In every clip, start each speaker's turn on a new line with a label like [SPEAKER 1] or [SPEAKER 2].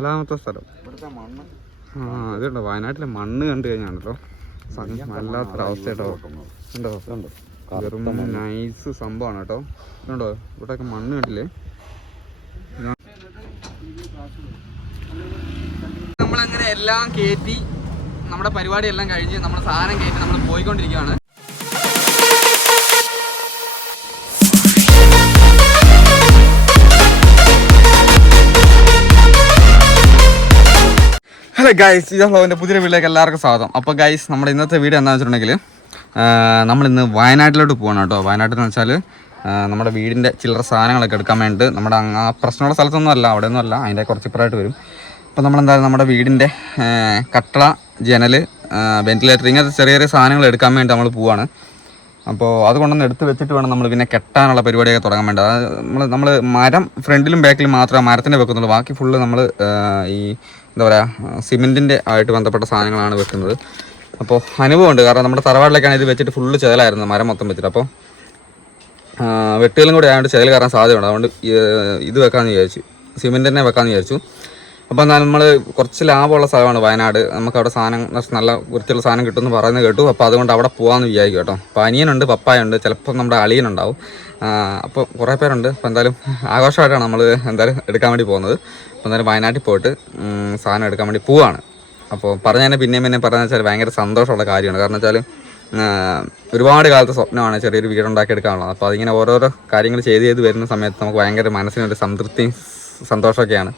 [SPEAKER 1] നാലാമത്തെ സ്ഥലം. ആ അതുണ്ടോ വയനാട്ടിലെ മണ്ണ് കണ്ടു കഴിഞ്ഞാണല്ലോ. വല്ലാത്തൊരവസ്ഥ കേട്ടോ. ഉണ്ടോ? വെറും നൈസ് സംഭവമാണ് കേട്ടോ. ഇതുണ്ടോ? ഇവിടെയൊക്കെ മണ്ണ് കണ്ടില്ലേ? നമ്മളങ്ങനെ എല്ലാം കയറ്റി നമ്മുടെ പരിപാടി എല്ലാം കഴിഞ്ഞ് നമ്മുടെ സാധനം കയറ്റി നമ്മൾ പോയിക്കൊണ്ടിരിക്കുകയാണ്. ഹലോ ഗൈസ് ഇത് പുതിയ വീട്ടിലേക്ക് എല്ലാവർക്കും സ്വാഗതം. അപ്പോൾ ഗൈസ് നമ്മുടെ ഇന്നത്തെ വീഡിയോ എന്താണെന്ന് വെച്ചിട്ടുണ്ടെങ്കിൽ നമ്മളിന്ന് വയനാട്ടിലോട്ട് പോകണം കേട്ടോ. വയനാട്ടിൽ എന്ന് വെച്ചാൽ നമ്മുടെ വീടിന്റെ ചില്ലറ സാധനങ്ങളൊക്കെ എടുക്കാൻ വേണ്ടിയിട്ട് നമ്മുടെ ആ പ്രശ്നമുള്ള സ്ഥലത്തൊന്നും അല്ല അവിടെ ഒന്നും അല്ല. അതിന്റെ കുറച്ച് ഇപ്പുറമായിട്ട് വരും. അപ്പോൾ നമ്മളെന്തായാലും നമ്മുടെ വീടിന്റെ കട്ടള ജനൽ വെന്റിലേറ്റർ ഇങ്ങനത്തെ ചെറിയ ചെറിയ സാധനങ്ങൾ എടുക്കാൻ വേണ്ടി നമ്മൾ പോവാണ്. അപ്പോൾ അത് കൊണ്ടൊന്ന് എടുത്ത് വെച്ചിട്ട് വേണം നമ്മൾ പിന്നെ കെട്ടാനുള്ള പരിപാടിയൊക്കെ തുടങ്ങാൻ വേണ്ടത്. നമ്മൾ നമ്മൾ മരം ഫ്രണ്ടിലും ബാക്കിലും മാത്രമേ മരത്തിന്റെ വെക്കുന്നുള്ളൂ. ബാക്കി ഫുള്ള് നമ്മൾ ഈ എന്താ പറയുക സിമെന്റിന്റെ ആയിട്ട് ബന്ധപ്പെട്ട സാധനങ്ങളാണ് വെക്കുന്നത്. അപ്പോൾ അനുഭവമുണ്ട്. കാരണം നമ്മുടെ തറവാടിലേക്കാണ് ഇത് വെച്ചിട്ട് ഫുള്ള് ചെതലായിരുന്നു മരം മൊത്തം വെച്ചിട്ട്. അപ്പോൾ വെട്ടുകളും കൂടി ആയതുകൊണ്ട് ചെതൽ കയറാൻ സാധ്യതയുണ്ട്. അതുകൊണ്ട് ഇത് വെക്കാമെന്ന് വിചാരിച്ചു. സിമെന്റ് തന്നെ വെക്കാമെന്ന് വിചാരിച്ചു. അപ്പോൾ നമ്മൾ കുറച്ച് ലാഭമുള്ള സ്ഥലമാണ് വയനാട്. നമുക്ക് അവിടെ സാധനം നല്ല വൃത്തിയുള്ള സാധനം കിട്ടുമെന്ന് പറയുന്നത് കേട്ടു. അപ്പോൾ അതുകൊണ്ട് അവിടെ പോകാമെന്ന് വിചാരിക്കും കേട്ടോ. അപ്പോൾ അനിയനുണ്ട് പപ്പായുണ്ട്. ചിലപ്പോൾ നമ്മുടെ അളിയനുണ്ടാവും. അപ്പോൾ കുറേ പേരുണ്ട്. അപ്പോൾ എന്തായാലും ആഘോഷമായിട്ടാണ് നമ്മൾ എന്തായാലും എടുക്കാൻ വേണ്ടി പോകുന്നത്. അപ്പോൾ എന്തായാലും വയനാട്ടിൽ പോയിട്ട് സാധനം എടുക്കാൻ വേണ്ടി പോവാണ്. അപ്പോൾ പറഞ്ഞു തന്നെ പിന്നെയും പിന്നെ പറഞ്ഞു വെച്ചാൽ ഭയങ്കര സന്തോഷമുള്ള കാര്യമാണ്. കാരണം വെച്ചാൽ ഒരുപാട് കാലത്തെ സ്വപ്നമാണ് ചെറിയൊരു വീടുണ്ടാക്കി എടുക്കാനുള്ളത്. അപ്പോൾ അതിങ്ങനെ ഓരോരോ കാര്യങ്ങൾ ചെയ്ത് ചെയ്ത് വരുന്ന സമയത്ത് നമുക്ക് ഭയങ്കര മനസ്സിനൊരു സംതൃപ്തി സന്തോഷമൊക്കെയാണ്.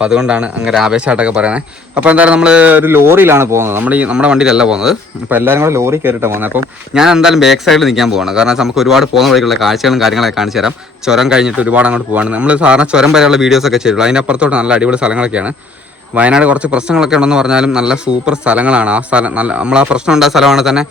[SPEAKER 1] അപ്പോൾ അതുകൊണ്ടാണ് അങ്ങനെ ആവേശമായിട്ടൊക്കെ പറയുന്നത് അപ്പോൾ എന്തായാലും നമ്മൾ ഒരു ലോറിയിലാണ് പോകുന്നത്. നമ്മുടെ ഈ നമ്മുടെ വണ്ടിയിലല്ല പോകുന്നത്. അപ്പോൾ എല്ലാവരും കൂടെ ലോറി കയറിയിട്ടാണ് പോകുന്നത്. അപ്പം ഞാൻ എന്തായാലും ബാക്ക് സൈഡിൽ നിൽക്കാൻ പോവാണ്. കാരണം നമുക്ക് ഒരുപാട് പോകുന്ന വഴിക്കുള്ള കാഴ്ചകളും കാര്യങ്ങളൊക്കെ കാണിച്ചു തരാം. ചുരം കഴിഞ്ഞിട്ട് ഒരുപാട് അങ്ങോട്ട് പോവാണ്. നമ്മൾ സാധാരണ ചുരം വരെയുള്ള വീഡിയോസൊക്കെ ചെയ്തുള്ളൂ അതിന്റെ അപ്പുറത്തോട്ട് നല്ല അടിപൊളി സ്ഥലങ്ങളൊക്കെയാണ്. വയനാട് കുറച്ച് പ്രശ്നങ്ങളൊക്കെ ഉണ്ടെന്ന് പറഞ്ഞാലും നല്ല സൂപ്പർ സ്ഥലങ്ങളാണ്. ആ സ്ഥലം നല്ല നമ്മൾ ആ പ്രശ്നം ഉണ്ടായ സ്ഥലമാണ് തന്നെ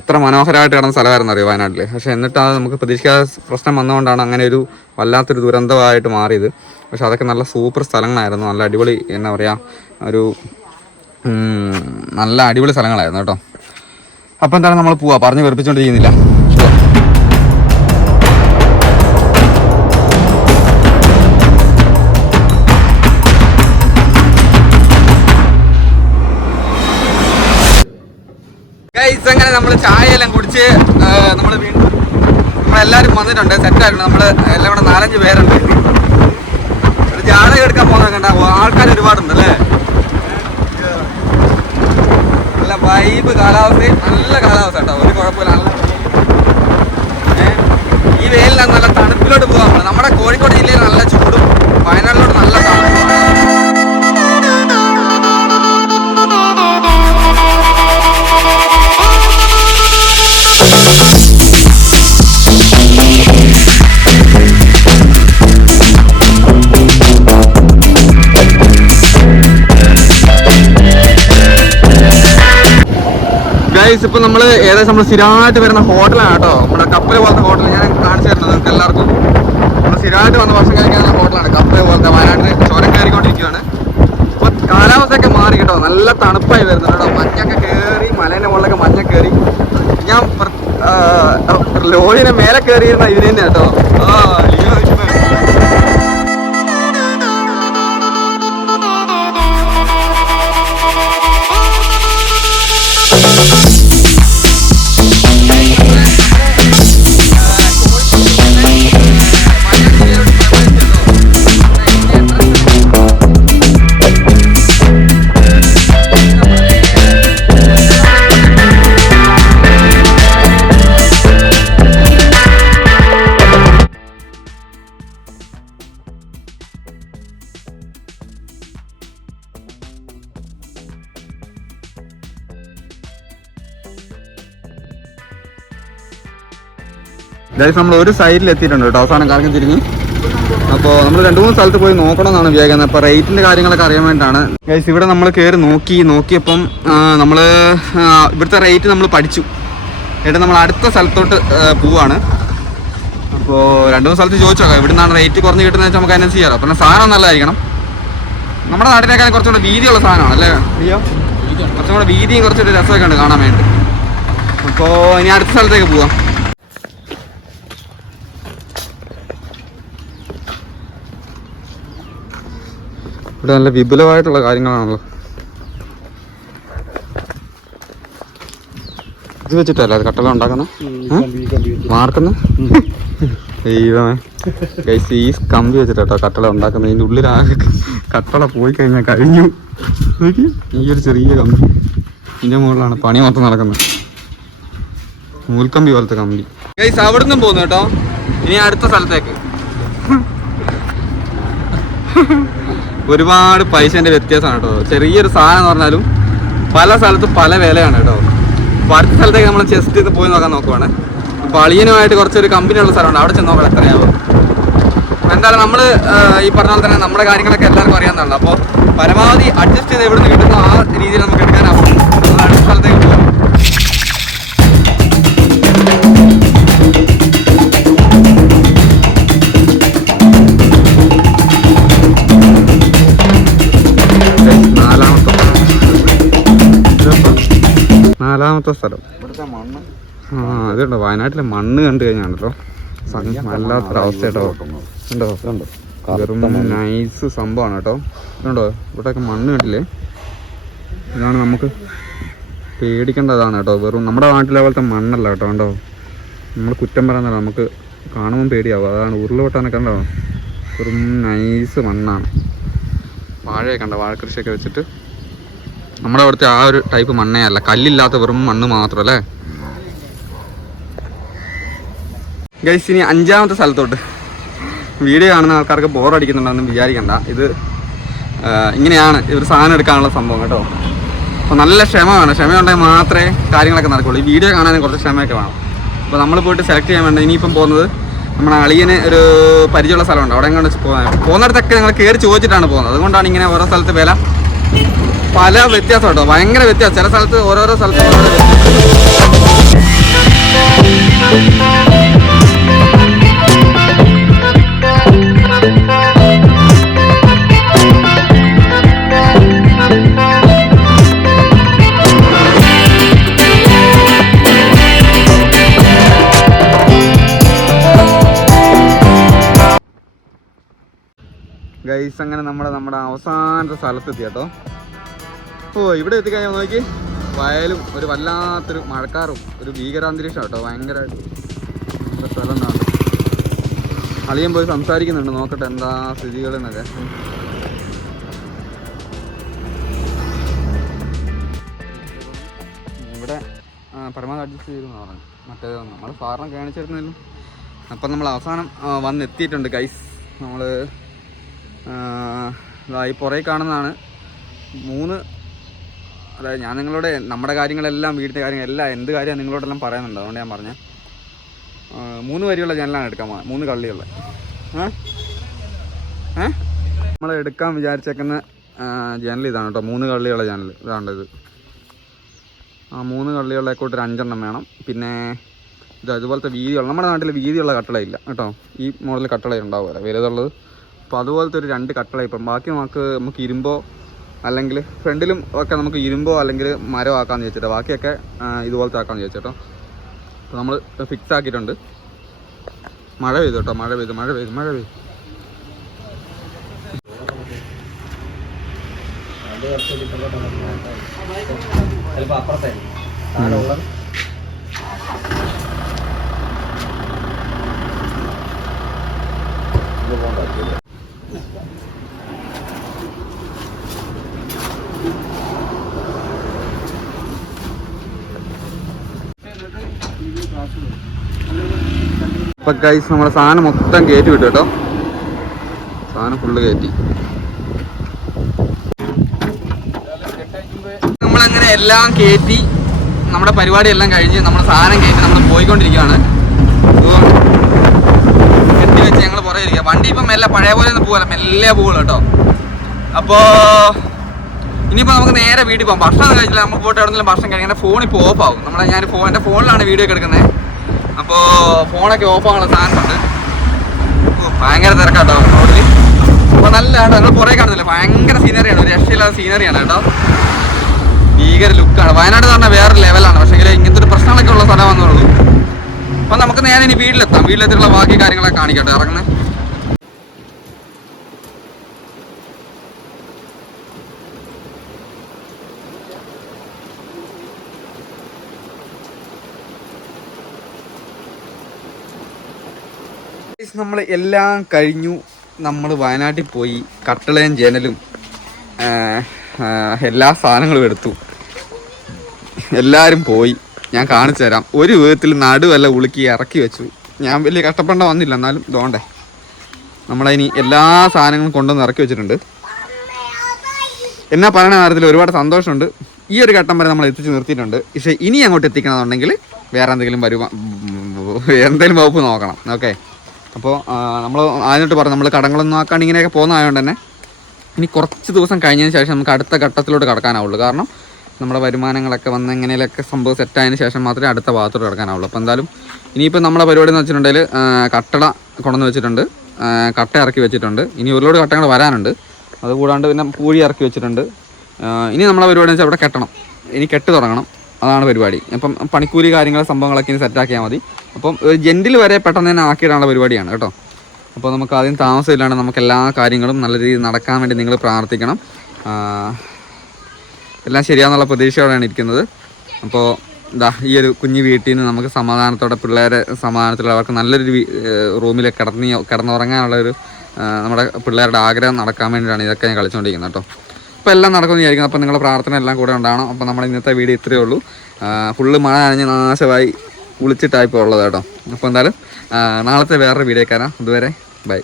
[SPEAKER 1] എത്ര മനോഹരമായിട്ട് കിടന്ന സ്ഥലമായിരുന്നു അറിയോ വയനാട്ടിൽ പക്ഷേ എന്നിട്ട് അത് നമുക്ക് പ്രതീക്ഷിക്കാതെ പ്രശ്നം വന്നുകൊണ്ടാണ് അങ്ങനെ ഒരു വല്ലാത്തൊരു ദുരന്തമായിട്ട് മാറിയത്. പക്ഷെ അതൊക്കെ നല്ല സൂപ്പർ സ്ഥലങ്ങളായിരുന്നു. നല്ല അടിപൊളി എന്താ പറയുക ഒരു നല്ല അടിപൊളി സ്ഥലങ്ങളായിരുന്നു കേട്ടോ. അപ്പം എന്താണ് നമ്മൾ പോവാ. പറഞ്ഞ് വെറുപ്പിച്ചുകൊണ്ടിരിക്കുന്നില്ല അങ്ങനെ നമ്മൾ ചായയെല്ലാം കുടിച്ച് നമ്മൾ വീണ്ടും നമ്മളെല്ലാവരും വന്നിട്ടുണ്ട്. സെറ്റായിട്ടുണ്ട് നമ്മൾ എല്ലാം കൂടെ നാലഞ്ച് പേരുണ്ട്. ജാതകം എടുക്കാൻ പോകുന്നത് കണ്ട ആൾക്കാർ ഒരുപാടുണ്ട് അല്ലേ? നല്ല വൈബ് കാലാവസ്ഥയും നല്ല കാലാവസ്ഥ കേട്ടോ. ഗൈസ് ഇപ്പൊ നമ്മൾ ഏകദേശം നമ്മൾ സ്ഥിരമായിട്ട് വരുന്ന ഹോട്ടലാണ് കേട്ടോ. നമ്മുടെ കപ്പൽ പോലത്തെ ഹോട്ടൽ ഞാൻ കാണിച്ചു തരുന്നത് നിങ്ങൾക്ക് എല്ലാവർക്കും. നമ്മൾ സ്ഥിരമായിട്ട് വന്ന വർഷം കഴിക്കാനുള്ള ഹോട്ടലാണ് കപ്പൽ പോലത്തെ വയനാട്ടിൽ ചുരം കയറിക്കൊണ്ടിരിക്കുകയാണ് ഇപ്പൊ കാലാവസ്ഥയൊക്കെ മാറി കേട്ടോ. നല്ല തണുപ്പായി വരുന്നുണ്ട് കേട്ടോ. മഞ്ഞൊക്കെ കയറി മലേന്റെ മുകളിലൊക്കെ മഞ്ഞ കയറി ഞാൻ ലോഹിനെ മേലെ കയറിയിരുന്ന ഇതിന് കേട്ടോ. ആ ഗൈസ് നമ്മൾ ഒരു സൈഡിൽ എത്തിയിട്ടുണ്ട് കേട്ടോ. അവസാനം കറങ്ങി തിരിഞ്ഞ്. അപ്പോൾ നമ്മൾ രണ്ട് മൂന്ന് സ്ഥലത്ത് പോയി നോക്കണം എന്നാണ് വിചാരിക്കുന്നത് അപ്പോൾ റേറ്റിന്റെ കാര്യങ്ങളൊക്കെ അറിയാൻ വേണ്ടിയിട്ടാണ്. ഗൈസ് ഇവിടെ നമ്മൾ കയറി നോക്കി നോക്കിയപ്പം നമ്മൾ ഇവിടുത്തെ റേറ്റ് നമ്മൾ പഠിച്ചു. എന്നിട്ട് നമ്മൾ അടുത്ത സ്ഥലത്തോട്ട് പോവാണ്. അപ്പോൾ രണ്ട് മൂന്ന് സ്ഥലത്ത് ചോദിച്ചു നോക്കാം. ഇവിടുന്നാണ് റേറ്റ് കുറഞ്ഞ് കിട്ടുന്നത് വെച്ചാൽ നമുക്ക് അതിനനുസരിച്ച് ചെയ്യാറോ പിന്നെ സാധനം നല്ലതായിരിക്കണം. നമ്മുടെ നാട്ടിനേക്കാൾ കുറച്ചുകൂടെ വീതിയുള്ള സാധനമാണ് അല്ലേ? കുറച്ചും കൂടെ വീതിയും കുറച്ചുകൂടെ രസമൊക്കെ ഉണ്ട് കാണാൻ വേണ്ടി അപ്പോൾ ഇനി അടുത്ത സ്ഥലത്തേക്ക് പോവാം. ഇവിടെ നല്ല വിപുലമായിട്ടുള്ള കാര്യങ്ങളാണല്ലോ. ഇത് വെച്ചിട്ടല്ല അത് കട്ടല ഉണ്ടാക്കുന്നത് മാർക്കുന്ന? ദൈവമേ. ഗൈസ് ഈ കമ്പി വെച്ചിട്ടോ കട്ടള ഉണ്ടാക്കുന്നത്. ഇതിന്റെ ഉള്ളിലാകെ കട്ടള പോയി കഴിഞ്ഞാൽ കഴിഞ്ഞു. ഈ ഒരു ചെറിയ കമ്പി. ഇതിന്റെ മുകളിലാണ് പണി മൊത്തം നടക്കുന്നത്. നൂൽക്കമ്പി പോലത്തെ കമ്പി. ഗൈസ് അവിടുന്ന് പോകുന്നു കേട്ടോ. ഇനി അടുത്ത സ്ഥലത്തേക്ക്. ഒരുപാട് പൈസേന്റെ വ്യത്യാസമാണ് കേട്ടോ. ചെറിയൊരു സാധനം എന്ന് പറഞ്ഞാലും പല സ്ഥലത്തും പല വിലയാണ് കേട്ടോ. അപ്പോൾ അടുത്ത സ്ഥലത്തേക്ക് നമ്മൾ ചെസ്റ്റ് ഇത് പോയി നോക്കാൻ നോക്കുവാണ്. അപ്പോൾ അളിയനുമായിട്ട് കുറച്ചൊരു കമ്പനി ഉള്ള സ്ഥലമുണ്ട്. അവിടെ ചെന്ന് നോക്കണം എത്രയാവും? എന്തായാലും നമ്മൾ ഈ പറഞ്ഞ പോലെ തന്നെ നമ്മുടെ കാര്യങ്ങളൊക്കെ എല്ലാവർക്കും അറിയാവുന്നതാണ്. അപ്പോൾ പരമാവധി അഡ്ജസ്റ്റ് ചെയ്ത് എവിടെ നിന്ന് കിട്ടുന്ന ആ രീതിയിൽ നമുക്ക് നമ്മൾ അടുത്ത സ്ഥലത്തേക്ക് നാലാമത്തെ സ്ഥലം. ആ അതുണ്ടോ വയനാട്ടിലെ മണ്ണ് കണ്ടു കഴിഞ്ഞാണല്ലോ. വല്ലാത്തൊരവസ്ഥ കേട്ടോ. ഉണ്ടോ വെറും നൈസ് സംഭവമാണ് കേട്ടോ. ഇതുണ്ടോ ഇവിടെയൊക്കെ മണ്ണ് കണ്ടില്ലേ? ഇതാണ് നമുക്ക് പേടിക്കേണ്ടതാണ് കേട്ടോ. വെറും നമ്മുടെ നാട്ടിലെ പോലത്തെ മണ്ണല്ല കേട്ടോ. ഉണ്ടോ നമ്മൾ കുറ്റം പറയുന്നില്ല നമുക്ക് കാണുമ്പോൾ പേടിയാവും. അതാണ് ഉരുളുപൊട്ടാനൊക്കെ കണ്ടോ? വെറും നൈസ് മണ്ണാണ്. വാഴയൊക്കെ ഉണ്ടോ വാഴ കൃഷിയൊക്കെ വെച്ചിട്ട് നമ്മുടെ അവിടുത്തെ ആ ഒരു ടൈപ്പ് മണ്ണേ അല്ല. കല്ലില്ലാത്ത വെറും മണ്ണ് മാത്രം അല്ലേ? ഗൈസ് ഇനി അഞ്ചാമത്തെ സ്ഥലത്തോട്ട്. വീഡിയോ കാണുന്ന ആൾക്കാർക്ക് ബോറടിക്കുന്നുണ്ടെന്ന് വിചാരിക്കണ്ട. ഇത് ഇങ്ങനെയാണ് ഒരു സാധനം എടുക്കാനുള്ള സംഭവം കേട്ടോ. അപ്പോൾ നല്ല ക്ഷമ വേണം. ക്ഷമ ഉണ്ടെങ്കിൽ മാത്രമേ കാര്യങ്ങളൊക്കെ നടക്കുള്ളൂ. ഈ വീഡിയോ കാണാനും കുറച്ച് ക്ഷമയൊക്കെ വേണം. അപ്പോൾ നമ്മൾ പോയിട്ട് സെലക്ട് ചെയ്യാൻ വേണ്ട. ഇനിയിപ്പം പോകുന്നത് നമ്മുടെ അളിയന് ഒരു പരിചയമുള്ള സ്ഥലമുണ്ട്. അവിടെ എങ്ങനെ പോകാൻ പോകുന്നിടത്തൊക്കെ ഞങ്ങൾ കയറി ചോദിച്ചിട്ടാണ് പോകുന്നത്. അതുകൊണ്ടാണ് ഇങ്ങനെ ഓരോ സ്ഥലത്ത് വില പല വ്യത്യാസം കേട്ടോ ഭയങ്കര വ്യത്യാസം. ചില സ്ഥലത്ത് ഓരോരോ സ്ഥലത്ത് ഗൈസ് അങ്ങനെ നമ്മുടെ നമ്മുടെ അവസാനത്തെ സ്ഥലത്തെത്തി കേട്ടോ. ഓ ഇവിടെ എത്തിക്കഴിഞ്ഞാൽ നോക്കി. വയലും ഒരു വല്ലാത്തൊരു മഴക്കാറും ഒരു ഭീകരാന്തരീക്ഷം കേട്ടോ ഭയങ്കര ഒരു സ്ഥലം എന്താണ് അളിയൻ പോയി സംസാരിക്കുന്നുണ്ട് നോക്കട്ടെ എന്താ സ്ഥിതികൾ എന്നൊക്കെ ഇവിടെ പരമാവധി അഡ്ജസ്റ്റ് ചെയ്തു പറഞ്ഞു മറ്റേത് നമ്മൾ സാറിനെ കാണിച്ചിരുന്നല്ലോ. അപ്പം നമ്മൾ അവസാനം വന്നെത്തിയിട്ടുണ്ട് ഗൈസ് നമ്മൾ ഈ പുറകെ കാണുന്നതാണ്. മൂന്ന് അതായത് ഞാൻ നിങ്ങളോട് നമ്മുടെ കാര്യങ്ങളെല്ലാം വീടിന്റെ കാര്യങ്ങളെല്ലാം എന്ത് കാര്യമാണ് നിങ്ങളോടെല്ലാം പറയുന്നുണ്ട്? അതുകൊണ്ട് ഞാൻ പറഞ്ഞു. മൂന്ന് വരിയുള്ള ജനലാണ് എടുക്കാൻ പോകുന്നത് മൂന്ന് കള്ളിയുള്ള. ഏ നമ്മൾ എടുക്കാൻ വിചാരിച്ചേക്കുന്ന ജനൽ ഇതാണ് കേട്ടോ. മൂന്ന് കള്ളിയുള്ള ജനൽ. ഇതാണ് ഇത്. ആ മൂന്ന് കള്ളികളിലെ കൂട്ട് ഒരു അഞ്ചെണ്ണം വേണം. പിന്നെ ഇത് അതുപോലത്തെ വീതിയുള്ള നമ്മുടെ നാട്ടിൽ വീതിയുള്ള കട്ടളയില്ല കേട്ടോ. ഈ മോഡൽ കട്ടള ഉണ്ടാവുമല്ലോ. വലുതുള്ളത്. അപ്പോൾ അതുപോലത്തെ ഒരു രണ്ട് കട്ടള ഇപ്പം. ബാക്കി നമുക്ക് നമുക്ക് ഇരുമ്പോ അല്ലെങ്കിൽ ഫ്രണ്ടിലും ഒക്കെ നമുക്ക് ഇരുമ്പോ അല്ലെങ്കിൽ മരോ ആക്കാമെന്ന് ചോദിച്ചിട്ട് ബാക്കിയൊക്കെ ഇതുപോലത്തെ ആക്കാമെന്ന് ചോദിച്ചേട്ടോ. അപ്പോൾ നമ്മൾ ഫിക്സ് ആക്കിയിട്ടുണ്ട്. മഴ പെയ്തു കേട്ടോ മഴ പെയ്തു മഴ പെയ്തു മഴ പെയ്തു.
[SPEAKER 2] ചിലപ്പോൾ അപ്പുറത്തായിരിക്കും താഴെ ഉള്ളത് ഇത് പോകണ്ട
[SPEAKER 1] ഇപ്പം ഗൈസ് നമ്മുടെ സാധനം മൊത്തം കയറ്റി വിട്ടു കേട്ടോ. സാധനം ഫുള്ള് കയറ്റി നമ്മളങ്ങനെ എല്ലാം കയറ്റി നമ്മുടെ പരിപാടി എല്ലാം കഴിഞ്ഞ് നമ്മുടെ സാധനം കയറ്റി നമ്മൾ പോയിക്കൊണ്ടിരിക്കുകയാണ് കെട്ടി വെച്ച് ഞങ്ങൾ പുറകെ ഇരിക്കുക വണ്ടി ഇപ്പം മെല്ലെ പഴയ പോലെ ഒന്നും പോകല മെല്ലെ പോകുള്ളൂ കേട്ടോ. അപ്പോൾ ഇനിയിപ്പോൾ നമുക്ക് നേരെ വീട്ടിൽ പോകാം ഭക്ഷണം കഴിച്ചില്ല നമ്മൾ പോയിട്ട് എവിടെയെങ്കിലും ഭക്ഷണം കഴിക്കാൻ ഫോൺ ഇപ്പോൾ ഓഫ് ആവും. നമ്മളെ ഞാൻ ഫോൺ എന്റെ ഫോണിലാണ് വീഡിയോ ഒക്കെ എടുക്കുന്നത് അപ്പോൾ ഫോണൊക്കെ ഓഫ് സാധനമുണ്ട് ഭയങ്കര തിരക്കാട്ടോ. റോഡിൽ അപ്പോൾ നല്ല കേട്ടോ നിങ്ങൾ പുറകെ കാണുന്നില്ല. ഭയങ്കര സീനറിയാണ് ഒരു രക്ഷയില്ലാത്ത സീനറിയാണ് കേട്ടോ. ഭീകര ലുക്കാണ് വയനാട് തന്നെ വേറെ ലെവലാണ് പക്ഷേ ഇങ്ങനത്തെ ഒരു പ്രശ്നങ്ങളൊക്കെ ഉള്ള സ്ഥലമാണെന്നുള്ളൂ അപ്പം നമുക്ക് നേരെ ഇനി വീട്ടിലെത്താം. വീട്ടിലെത്തിയിട്ടുള്ള ബാക്കി കാര്യങ്ങളൊക്കെ കാണിക്കട്ടെ. ഇറങ്ങുന്നത് നമ്മൾ എല്ലാം കഴിഞ്ഞു. നമ്മൾ വയനാട്ടിൽ പോയി കട്ടളയും ജനലും എല്ലാ സാധനങ്ങളും എടുത്തു. എല്ലാവരും പോയി. ഞാൻ കാണിച്ചു തരാം. ഒരു വിധത്തിൽ നടുവല്ല ഉളുക്കി ഇറക്കി വെച്ചു. ഞാൻ വലിയ കഷ്ടപ്പെടേണ്ട വന്നില്ല എന്നാലും ഇതോണ്ടേ നമ്മളതിനി എല്ലാ സാധനങ്ങളും കൊണ്ടുവന്ന് ഇറക്കി വെച്ചിട്ടുണ്ട്. എന്നാ പറയുന്ന കാര്യത്തിൽ ഒരുപാട് സന്തോഷമുണ്ട്. ഈ ഒരു ഘട്ടം വരെ നമ്മൾ എത്തിച്ച് നിർത്തിയിട്ടുണ്ട്. പക്ഷേ ഇനി അങ്ങോട്ട് എത്തിക്കണമെന്നുണ്ടെങ്കിൽ വേറെ എന്തെങ്കിലും വരുമാ എന്തെങ്കിലും വകുപ്പ് നോക്കണം. ഓക്കെ? അപ്പോൾ നമ്മൾ ആദ്യമായിട്ട് പറഞ്ഞു നമ്മൾ കടങ്ങളൊന്നും ആക്കാണ്ട് ഇങ്ങനെയൊക്കെ പോകുന്നതായതുകൊണ്ട് തന്നെ ഇനി കുറച്ച് ദിവസം കഴിഞ്ഞതിന് ശേഷം നമുക്ക് അടുത്ത ഘട്ടത്തിലോട്ട് കടക്കാനാവുള്ളൂ. കാരണം നമ്മുടെ വരുമാനങ്ങളൊക്കെ വന്ന് എങ്ങനെയൊക്കെ സംഭവം സെറ്റായതിന് ശേഷം മാത്രമേ അടുത്ത ഭാഗത്തോട്ട് കിടക്കാനാവുള്ളൂ. അപ്പോൾ എന്തായാലും ഇനിയിപ്പോൾ നമ്മുടെ പരിപാടി എന്ന് വെച്ചിട്ടുണ്ടെങ്കിൽ കട്ടട കൊണ്ടുവന്ന് വെച്ചിട്ടുണ്ട്. കട്ട ഇറക്കി വെച്ചിട്ടുണ്ട്. ഇനി ഒരുപാട് കട്ടങ്ങൾ വരാനുണ്ട്. അതുകൂടാണ്ട് പിന്നെ പൂഴി ഇറക്കി വെച്ചിട്ടുണ്ട്. ഇനി നമ്മളെ പരിപാടി എന്ന് വെച്ചാൽ അവിടെ കെട്ടണം. ഇനി കെട്ട് തുടങ്ങണം. അതാണ് പരിപാടി. അപ്പം പണിക്കൂലി കാര്യങ്ങൾ സംഭവങ്ങളൊക്കെ ഇനി സെറ്റാക്കിയാൽ മതി. അപ്പം ഒരു ജെന്റിൽ വരെ പെട്ടെന്ന് തന്നെ ആക്കിയിടാനുള്ള പരിപാടിയാണ് കേട്ടോ. അപ്പോൾ നമുക്ക് ആദ്യം താമസമില്ലാണ്ട് നമുക്ക് എല്ലാ കാര്യങ്ങളും നല്ല രീതിയിൽ നടക്കാൻ വേണ്ടി നിങ്ങൾ പ്രാർത്ഥിക്കണം. എല്ലാം ശരിയാന്നുള്ള പ്രതീക്ഷയോടെയാണ് ഇരിക്കുന്നത്. അപ്പോൾ ഇതാ ഈ ഒരു കുഞ്ഞു വീട്ടിൽ നിന്ന് നമുക്ക് സമാധാനത്തോടെ പിള്ളേരെ സമാധാനത്തിൽ അവർക്ക് നല്ലൊരു റൂമിൽ കിടന്നി കിടന്നുറങ്ങാനുള്ള ഒരു നമ്മുടെ പിള്ളേരുടെ ആഗ്രഹം നടക്കാൻ വേണ്ടിയിട്ടാണ് ഇതൊക്കെ ഞാൻ കളിച്ചുകൊണ്ടിരിക്കുന്നത് കേട്ടോ. അപ്പോൾ എല്ലാം നടക്കുമെന്ന് വിചാരിക്കുന്നു. അപ്പോൾ നിങ്ങളുടെ പ്രാർത്ഥന എല്ലാം കൂടെ ഉണ്ടാകണം അപ്പം നമ്മുടെ ഇന്നത്തെ വീഡിയോ ഇത്രയേ ഉള്ളൂ. ഫുള്ള് മഴ നനഞ്ഞ് നാശമായി കുളിച്ചിട്ടായിപ്പോൾ ഉള്ളത് കേട്ടോ. അപ്പോൾ എന്തായാലും നാളത്തെ വേറൊരു വീഡിയോ കാണാം അതുവരെ ബൈ.